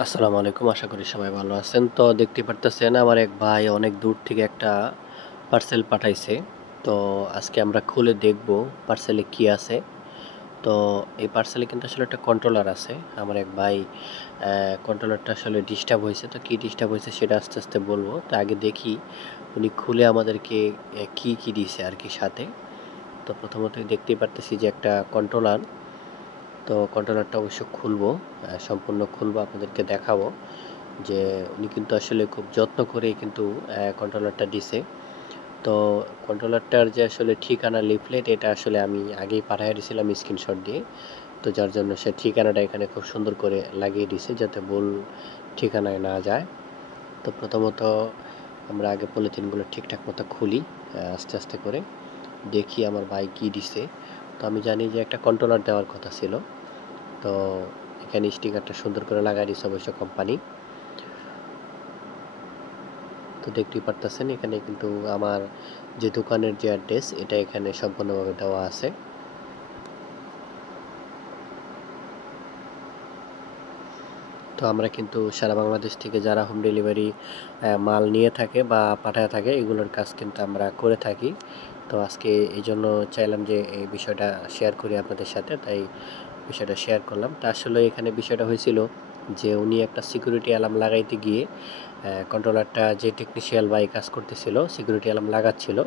আসসালামু আলাইকুম। আশা করি সবাই ভালো আছেন। তো দেখতে পারতেছেন আমার এক ভাই অনেক দূর থেকে একটা পার্সেল পাঠাইছে। তো আজকে আমরা খুলে দেখব পার্সেলে কি আছে। তো এই পার্সেলে কিন্তু আসলে একটা কন্ট্রোলার আছে। আমার এক ভাই কন্ট্রোলারটা আসলে ডিস্টার্ব হয়েছে। তো কি ডিস্টার্ব হয়েছে সেটা আস্তে আস্তে বলবো। তো আগে দেখি উনি খুলে আমাদেরকে কি দিয়েছে আর কি সাথে। তো প্রথমতই দেখতেই পারতেছি যে একটা কন্ট্রোলার। তো কন্ট্রোলারটা অবশ্য খুলবো, সম্পূর্ণ খুলবো, আপনাদেরকে দেখাবো যে উনি কিন্তু আসলে খুব যত্ন করেই কিন্তু কন্ট্রোলারটা দিছে। তো কন্ট্রোলারটার যে আসলে ঠিকানা লিফলেট এটা আসলে আমি আগেই পাঠিয়ে দিয়েছিলাম স্ক্রিনশট দিয়ে। তো যার জন্য সে ঠিকানাটা এখানে খুব সুন্দর করে লাগিয়ে দিছে যাতে ভুল ঠিকানায় না যায়। তো প্রথমত আমরা আগে পলিথিনগুলো ঠিকঠাক মতো খুলি, আস্তে আস্তে করে দেখি আমার ভাই কি দিছে। তো আমি জানি যে একটা কন্ট্রোলার দেওয়ার কথা ছিল। তো এখানে স্টিকারটা সুন্দর করে লাগাই দিছে অবশ্য কোম্পানি। তো দেখতেই পারতেছেন এখানে কিন্তু আমার যে দোকানের যে অ্যাড্রেস এটা এখানে সম্পূর্ণভাবে দেওয়া আছে। তো আমরা কিন্তু সারা বাংলাদেশ থেকে যারা হোম ডেলিভারি মাল নিয়ে থাকে বা পাঠায় থাকে এগুলোর কাজ কিন্তু আমরা করে থাকি। তো আজকে এই জন্য চাইলাম যে এই বিষয়টা শেয়ার করি আপনাদের সাথে, তাই বিষয়টা শেয়ার করলাম। তা আসলে এখানে বিষয়টা হয়েছিল যে উনি একটা সিকিউরিটি অ্যালার্ম লাগাইতে গিয়ে কন্ট্রোলারটা যে টেকনিশিয়াল ভাই কাজ করতেছিল সিকিউরিটি অ্যালার্ম লাগাচ্ছিল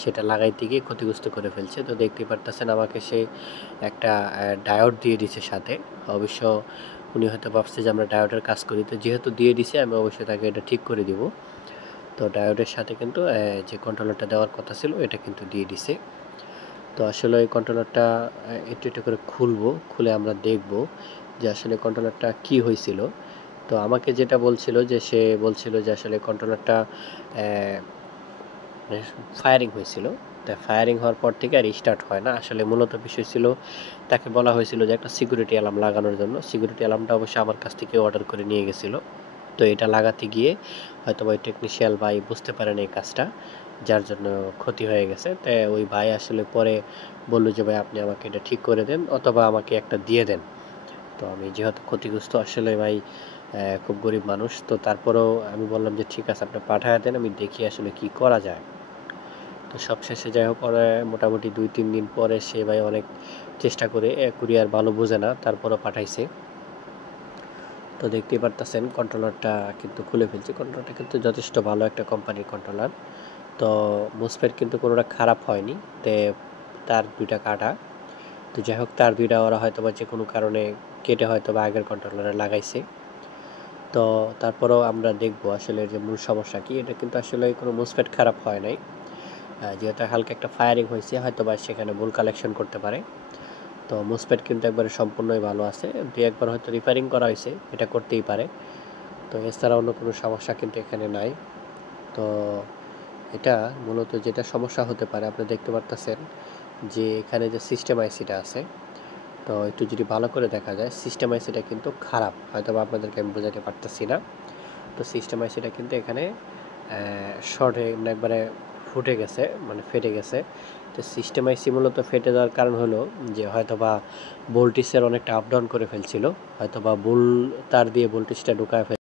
সেটা লাগাইতে গিয়ে ক্ষতিগ্রস্ত করে ফেলছে। তো দেখতেই পারতেছেন আমাকে সে একটা ডায়োড দিয়ে দিছে সাথে। অবশ্য উনি হয়তো ভাবছে যে আমরা ডায়োডের কাজ করি, তো যেহেতু দিয়ে দিছে আমি অবশ্যই তাকে এটা ঠিক করে দিব। তো ডায়োডের সাথে কিন্তু যে কন্ট্রোলারটা দেওয়ার কথা ছিল এটা কিন্তু দিয়ে দিছে। তো আসলে এই কন্ট্রোলারটা একটু একটু করে খুলবো, খুলে আমরা দেখব যে আসলে কন্ট্রোলারটা কি হয়েছিল। তো আমাকে যেটা বলছিল যে সে বলছিল যে আসলে কন্ট্রোলারটা ফায়ারিং হয়েছিল। তা ফায়ারিং হওয়ার পর থেকে আর স্টার্ট হয় না। আসলে মূলত বিষয় ছিল তাকে বলা হয়েছিল যে একটা সিকিউরিটি অ্যালার্ম লাগানোর জন্য। সিকিউরিটি অ্যালার্মটা অবশ্যই আমার কাছ থেকে অর্ডার করে নিয়ে গেছিল। তো এটা লাগাতে গিয়ে হয়তো ওই টেকনিশিয়াল ভাই বুঝতে পারেন এই কাজটা, যার জন্য ক্ষতি হয়ে গেছে। তাই ওই ভাই আসলে পরে বলল যে ভাই আপনি আমাকে এটা ঠিক করে দেন অথবা আমাকে একটা দিয়ে দেন। তো আমি যেহেতু ক্ষতিগ্রস্ত আসলে ভাই খুব গরিব মানুষ, তো তারপরেও আমি বললাম যে ঠিক আছে আপনি পাঠায় দেন, আমি দেখি আসলে কি করা যায়। তো সবশেষে যাই হোক পরে মোটামুটি ২-৩ দিন পরে সে ভাই অনেক চেষ্টা করে, কুরিয়ার ভালো বোঝে না তারপরও পাঠাইছে। তো দেখতেই পারতেছেন কন্ট্রোলারটা কিন্তু খুলে ফেলছি। কন্ট্রোলারটা কিন্তু যথেষ্ট ভালো একটা কোম্পানির কন্ট্রোলার। তো মুসফেট কিন্তু কোনোটা খারাপ হয়নি। তে তার ২টা কাটা। তো যাই হোক তার ২টা ওরা হয়তোবা যে কোনো কারণে কেটে হয়তোবা আগের কন্ট্রোলারে লাগাইছে। তো তারপরেও আমরা দেখব আসলে এর যে মূল সমস্যা কি। এটা কিন্তু আসলে কোনো মুসফেট খারাপ হয় নাই। যেহেতু হালকা একটা ফায়ারিং হয়েছে হয়তোবা সেখানে ভুল কালেকশন করতে পারে। তো মুসফেট কিন্তু একবারে সম্পূর্ণই ভালো আছে। ২-১ বার হয়তো রিপেয়ারিং করা হয়েছে, এটা করতেই পারে। তো এছাড়া অন্য কোনো সমস্যা কিন্তু এখানে নাই। তো এটা মূলত যেটা সমস্যা হতে পারে আপনি দেখতে পারতেছেন যে এখানে যে সিস্টেম আইসিটা আছে, তো একটু যদি ভালো করে দেখা যায় সিস্টেম আইসিটা কিন্তু খারাপ, হয়তো আপনাদেরকে আমি বোঝাতে পারতেছি না। তো সিস্টেম আইসিটা কিন্তু এখানে শর্ট হয়ে মানে একবারে ফুটে গেছে, মানে ফেটে গেছে। তো সিস্টেম আইসি মূলত ফেটে যাওয়ার কারণ হলো যে হয়তোবা ভোল্টেজের অনেকটা আপ ডাউন করে ফেলছিল, হয়তোবা ভুল তার দিয়ে ভোল্টেজটা ঢুকায়